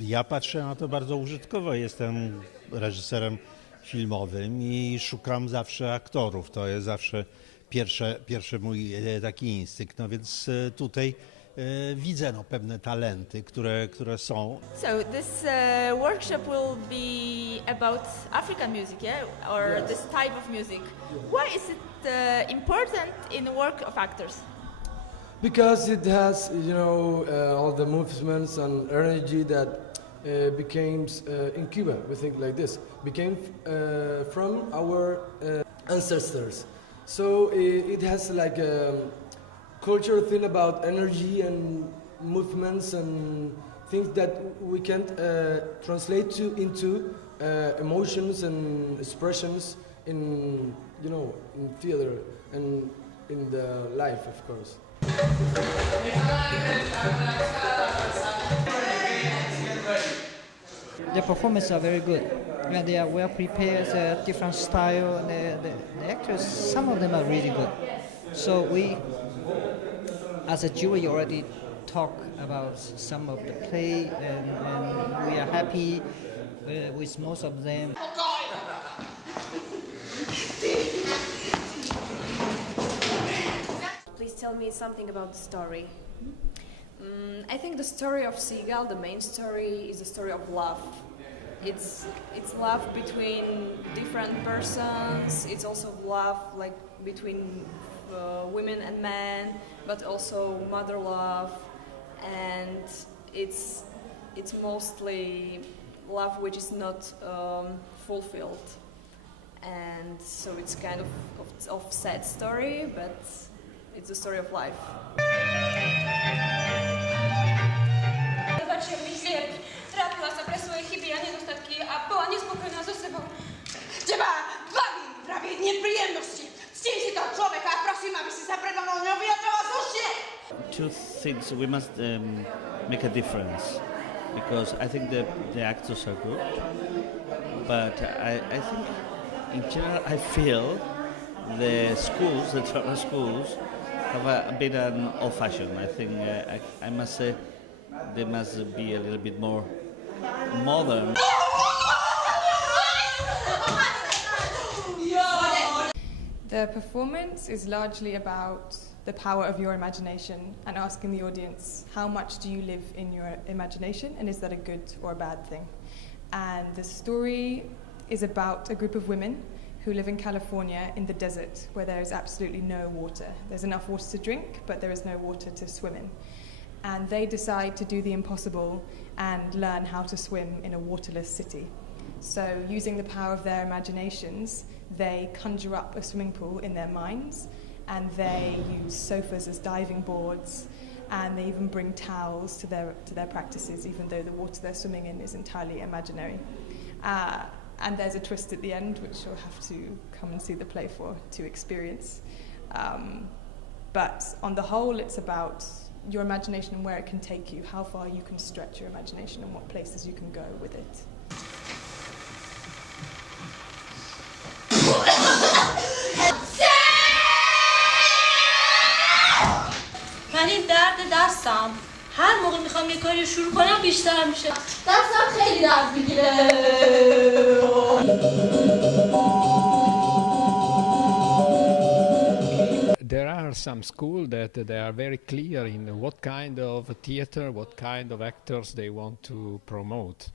Ja patrzę na to bardzo użytkowo. Jestem reżyserem filmowym i szukam zawsze aktorów. To jest zawsze pierwszy mój taki instynkt. No więc tutaj widzę pewne talenty, które są. So this workshop will be about African music, yeah, or this type of music. Why is it important in the work of actors? Because it has, all the movements and energy that became in Cuba, we think like this, became from our ancestors. So it has like a cultural thing about energy and movements and things that we can't translate into emotions and expressions in, in theater and in the life, of course. The performances are very good. And they are well prepared, different style. The actors, some of them are really good. So we, as a jury, already talk about some of the play, and we are happy with most of them. Please tell me something about the story. I think the story of Seagull, the main story, is the story of love. It's love between different persons. It's also love like between women and men, but also mother love, and it's mostly love which is not fulfilled, and so it's kind of sad story, but it's the story of life. Zobaczcie, jak mi chleb trapiła sobie swoje chyby, a niedostatki, a była niespokojna ze sobą. Trzeba bawi prawie nieprzyjemności. Z czym się to człowieka, prosimy, aby się zapredano nie wyjadrała zucznie. Two things we must make a difference, because I think the actors are good, but I think in general I feel the schools, the theatre schools, have a bit an old-fashioned. I think I must say they must be a little bit more modern. The performance is largely about the power of your imagination and asking the audience, how much do you live in your imagination, and is that a good or a bad thing? And the story is about a group of women who live in California in the desert where there is absolutely no water. There's enough water to drink, but there is no water to swim in. And they decide to do the impossible and learn how to swim in a waterless city. So using the power of their imaginations, they conjure up a swimming pool in their minds, and they use sofas as diving boards, and they even bring towels to their practices, even though the water they're swimming in is entirely imaginary. And there's a twist at the end, which you'll have to come and see the play to experience. But on the whole, it's about your imagination and where it can take you, how far you can stretch your imagination and what places you can go with it. من این درد دستم هر موقع میخوام یه کاری شروع کنم بیشتر میشه. دستم خیلی درد میگیره. There are some schools that they are very clear in what kind of theater, what kind of actors they want to promote.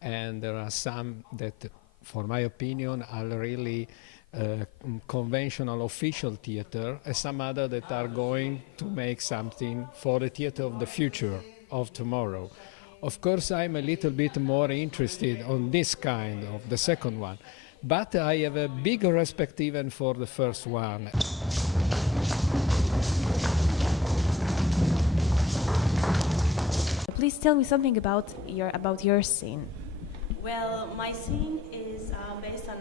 And there are some that, for my opinion, are really conventional official theater, and some other that are going to make something for the theater of the future, of tomorrow. Of course, I'm a little bit more interested on this kind of the second one, but I have a big respect even for the first one. Please tell me something about your scene. Well, my scene is based on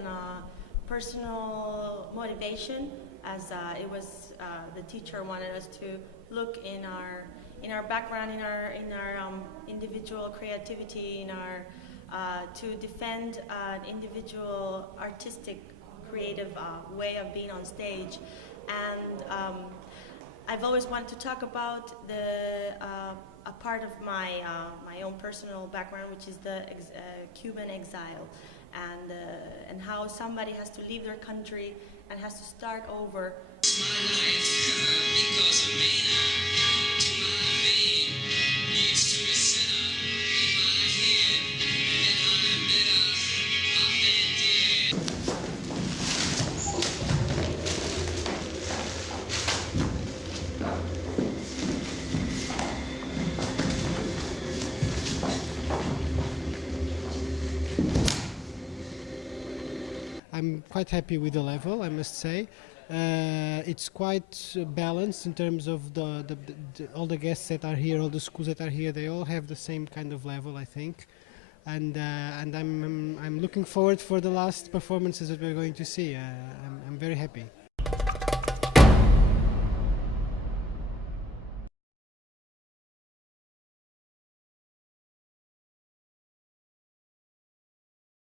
personal motivation, as it was the teacher wanted us to look in our background, in our individual creativity, to defend an individual artistic, creative way of being on stage, and I've always wanted to talk about a part of my own personal background, which is the Cuban exile, and how somebody has to leave their country and has to start over. I'm quite happy with the level, I must say. It's quite balanced in terms of all the guests that are here, all the schools that are here. They all have the same kind of level, I think. And I'm looking forward for the last performances that we're going to see. I'm very happy.